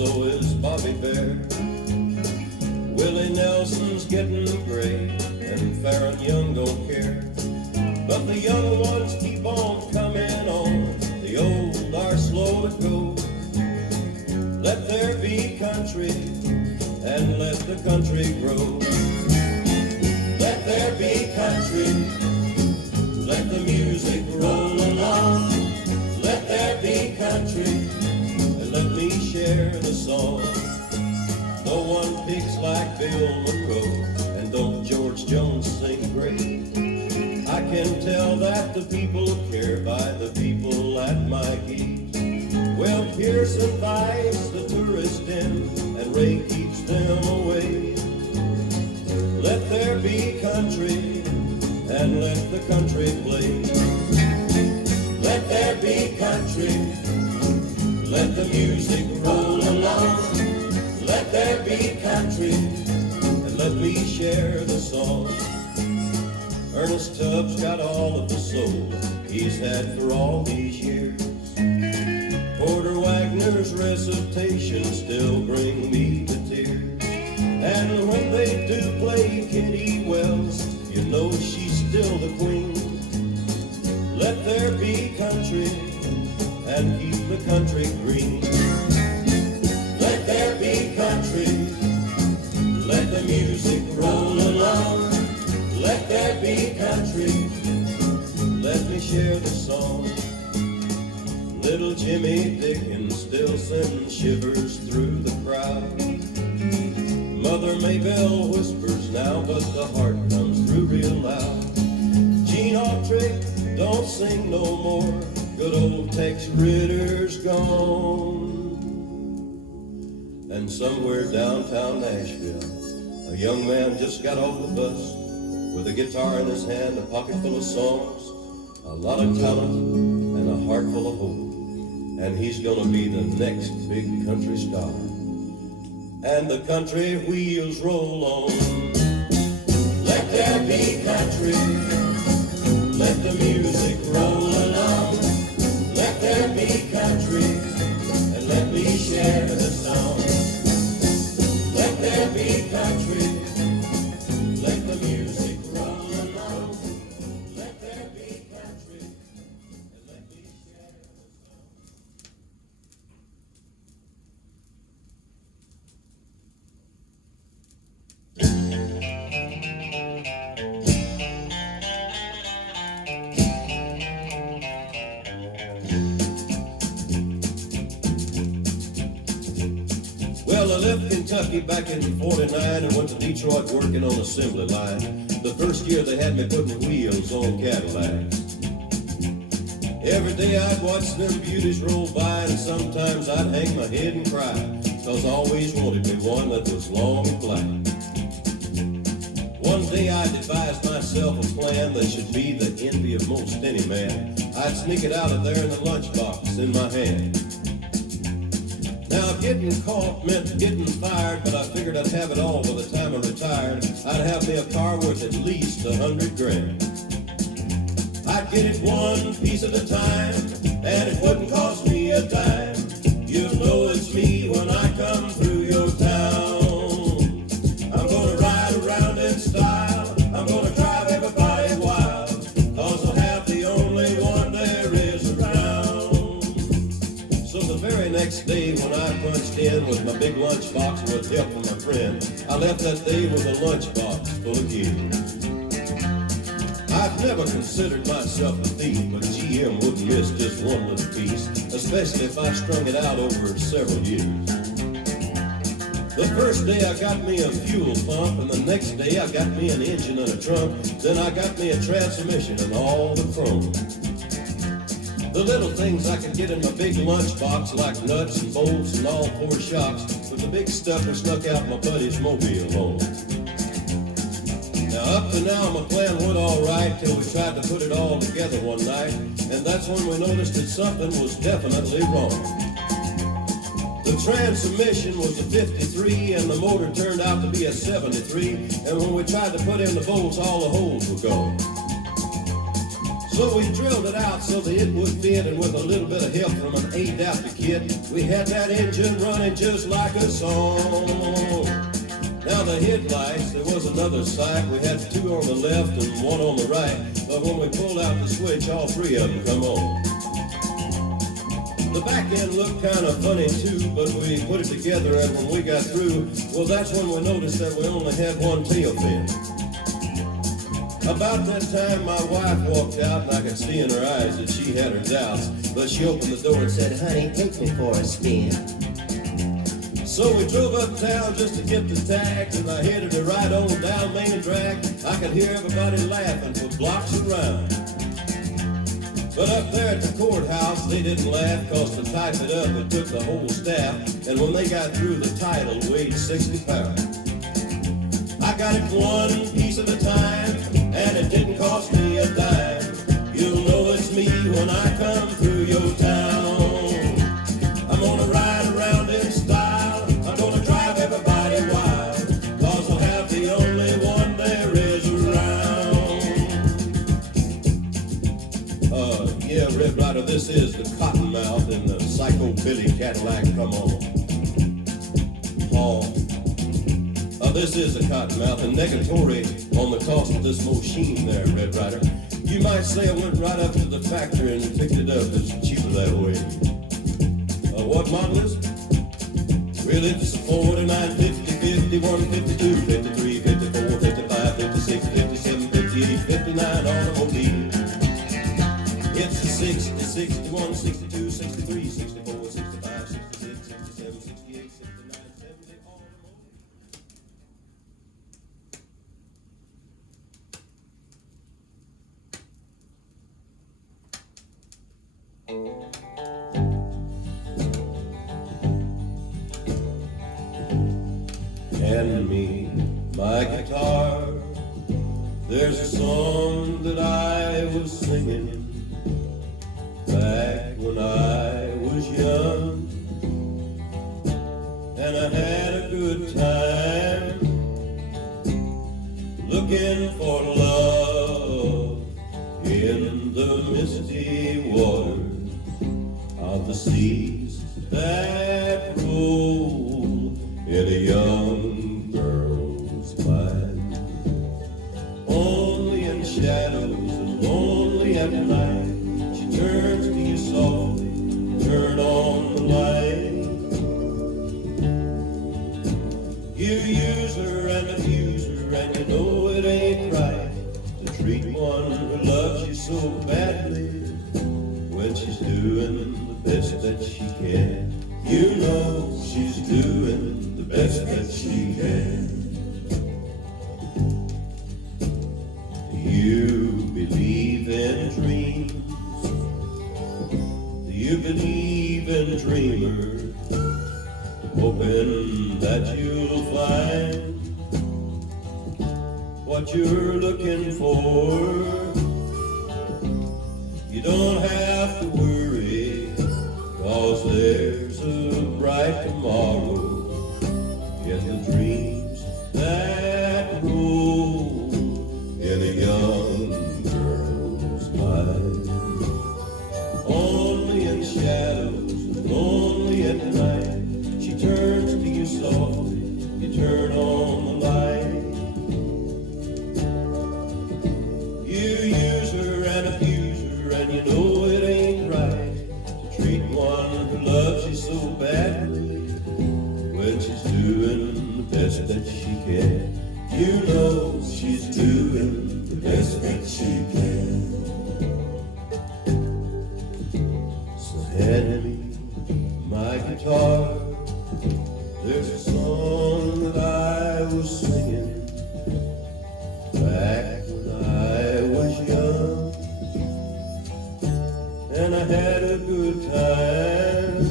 so is Bobby Bear. Willie Nelson's getting gray, and Farron Young don't care. But the young ones keep on coming on, the old are slow to go. Let there be country, and let the country grow. Let there be country, let the music roll along. Let there be country, and let me share the song. No one picks like Bill Monroe, and don't George Jones sing great? I can tell that the people care by the people at my gate. Well, Pearson invites the tourist in, and Ray keeps them away. Let there be country, and let the country play. Let there be country, let the music roll along. Let there be country, and let me share the song. Ernest Tubbs got all of the soul he's had for all these years. Porter Wagner's recitation still bring me to tears. And when they do play Kitty Wells, you know she's still the queen. Let there be country, and keep the country green. Let there be country, let the music roll along. Let there be country, let me share the song. Little Jimmy Dickens still sends shivers through the crowd. Mother Maybelle whispers now, but the heart comes through real loud. Gene Autry don't sing no more, good old Tex Ritter's gone. And somewhere downtown Nashville, a young man just got off the bus with a guitar in his hand, a pocket full of songs, a lot of talent, and a heart full of hope. And he's gonna be the next big country star. And the country wheels roll on. Let there be country, let the music roll along. Let there be country, and let me share the song. Let there be country, let the music roll along. Let there be country, and let me share the song. Well, I left Kentucky back in '49 and went to Detroit working on assembly line. The first year they had me putting wheels on Cadillacs. Every day I'd watch them beauties roll by, and sometimes I'd hang my head and cry, 'cause I always wanted me one that was long and black. One day I devised myself a plan that should be the envy of most any man. I'd sneak it out of there in the lunchbox in my hand. Now getting caught meant getting fired, but I figured I'd have it all by the time I retired. I'd have me a car worth at least $100 grand. I'd get it one piece at a time, and it wouldn't cost me a dime. You'll know it's me when I come through your town. I'm gonna ride around in style, I'm gonna drive everybody wild, 'cause I'll have the only one there is around. So the very next day when I punched in with my big lunchbox with help from my friend, I left that day with a lunchbox full of gear. I've never considered myself a thief, but GM wouldn't miss just one little piece, especially if I strung it out over several years. The first day I got me a fuel pump, and the next day I got me an engine and a trunk, then I got me a transmission and all the chrome. The little things I could get in my big lunchbox, like nuts and bolts and all four shocks, but the big stuff was snuck out my buddy's mobile home. Now up to now my plan went all right till we tried to put it all together one night, and that's when we noticed that something was definitely wrong. The transmission was a 53 and the motor turned out to be a 73, and when we tried to put in the bolts all the holes were gone. So So we drilled it out so that it would fit, and with a little bit of help from an adapter kit, we had that engine running just like a song. Now the headlights, there was another sight. We had two on the left and one on the right, but when we pulled out the switch, all three of them come on. The back end looked kind of funny too, but we put it together, and when we got through, well, that's when we noticed that we only had one tail fin. About that time, my wife walked out, and I could see in her eyes that she had her doubts, but she opened the door and said, "Honey, take me for a spin." So we drove uptown just to get the tags, and I headed her right on down Main Drag. I could hear everybody laughing for blocks around. But up there at the courthouse, they didn't laugh, cause to type it up, it took the whole staff, and when they got through, the title weighed 60 pounds. I got it one piece at a time, and it didn't cost me a dime. You'll know it's me when I come through your town. I'm gonna ride around in style, I'm gonna drive everybody wild, cause I'll have the only one there is around. Yeah, Red Rider, this is the Cottonmouth in the Psycho Billy Cadillac, come on. This is a Cottonmouth, and negatory on the cost of this machine there, Red Rider. You might say I went right up to the factory and picked it up. It's cheaper that way. What model is it? Well, it's 49, 50, 51, 52, 53, 54, 55, 56, 57, 58, 59 automobile. It's a 60, 61, 62, 63, 64, 65, 66, 67, 68, 69, 70 automobile. Hand me my guitar. There's a song that I was singing back when I was young, and I had a good time looking for love in the misty waters of the seas that roll in a young girl's mind. Only in shadows and lonely at night, she turns to you softly, turn on the light. You use her and abuse her, and you know it ain't right to treat one who loves you so badly when she's doing the best that she can. You know she's doing the best that she can. Do you believe in dreams? Do you believe in dreamers, hoping that you'll find what you're looking for? You don't have to worry, cause there's a bright tomorrow in the dreams that roll in a young girl's mind. Only in shadows and only at night, she turns to you softly, you turn on the light. You use her and abuse her, and you know it ain't right to treat one who loves you so badly when she's doing the best that she can. You know she's doing the best that she can. So hand me my guitar. There's a song that I was singing back when I was young, and I had a good time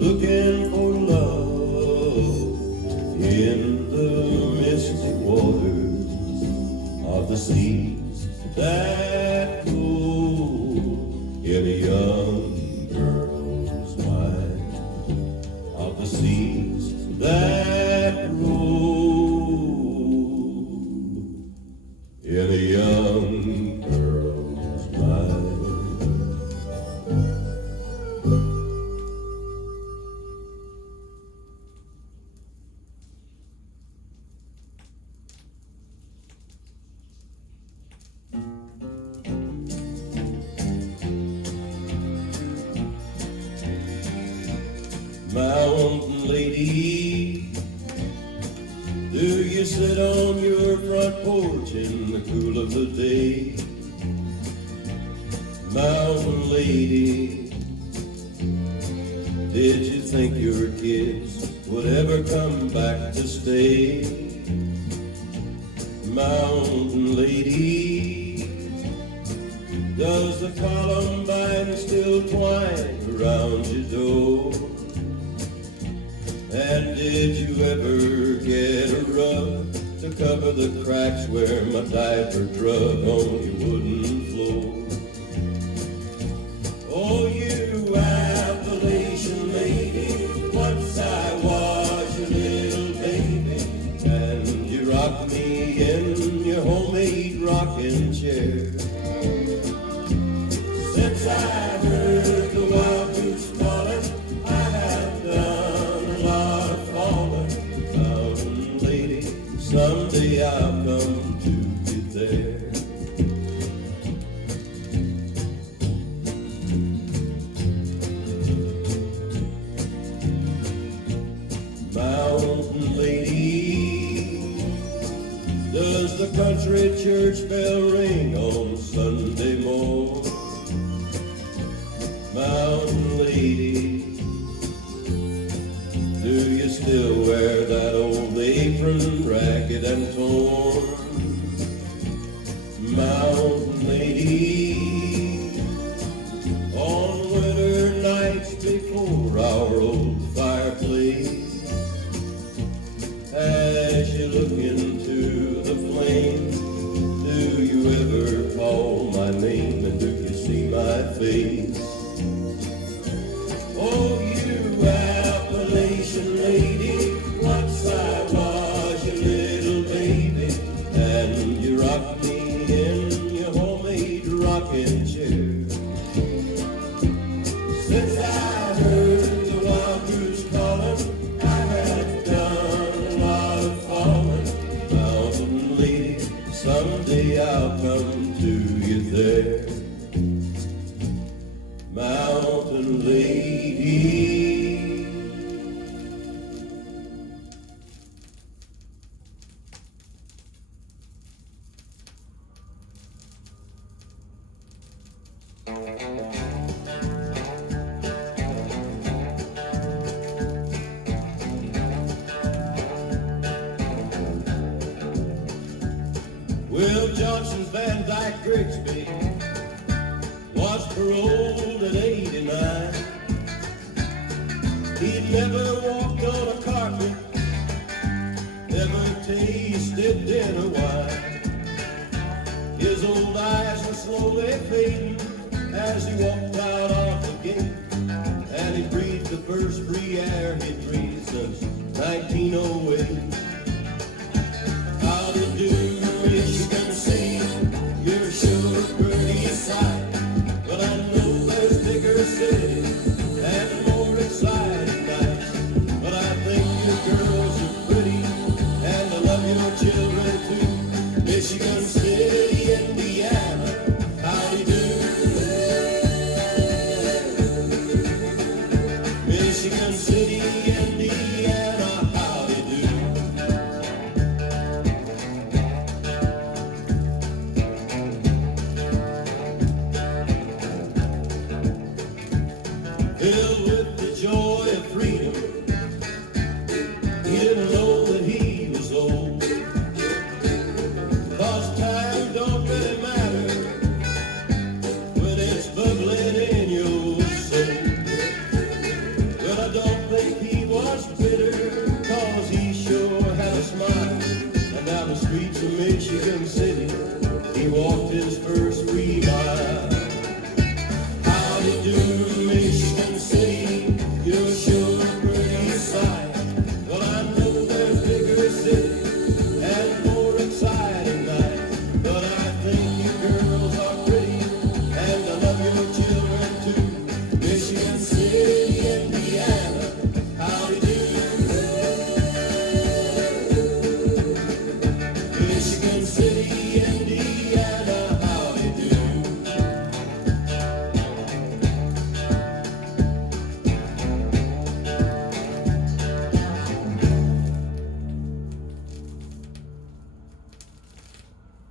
looking for love in the mystic waters of the seas that roll in a young girl's mind, of the seas that roll in a young girl's mind. lady, do you sit on your front porch in the cool of the day? Mountain lady, did you think your kids would ever come back to stay? Mountain lady, does the columbine still twine around your door? And did you ever get a rug to cover the cracks where my diaper drug on your wooden floor? Oh, you Appalachian lady, once I was your little baby, and you rocked me in your homemade rocking chair. Since I heard the wild goose calling, I have done a lot of falling. Mountain lady, someday I'll come to you there. Mountain lady, does the country church bell ring on Sunday morn? Mountain lady, do you still wear that old apron, ragged and torn? Mountain lady, on winter nights before our old fireplace, as you look into the flame, do you ever call my name and do you see my face? Oh, you Appalachian lady, once I was your little baby, and you rocked me in your homemade rocking chair. Since I heard the wild goose calling, I have done a lot of falling. Mountain lady, someday I'll come to you there. Mountain lady. Will Johnson's Van Dyke Grigsby was paroled at 89. He'd never walked on a carpet, never tasted dinner wine. His old eyes were slowly fading as he walked out of the gate, and he breathed the first free air he'd breathed since 1908. Howdy do, Michigan City, you're sure a pretty sight, but I know there's bigger cities and more exciting nights. But I think your girls are pretty, and I love your children too. Michigan City, Indiana, howdy do. Michigan City, Indiana, howdy do. Filled with the joy of freedom, he didn't know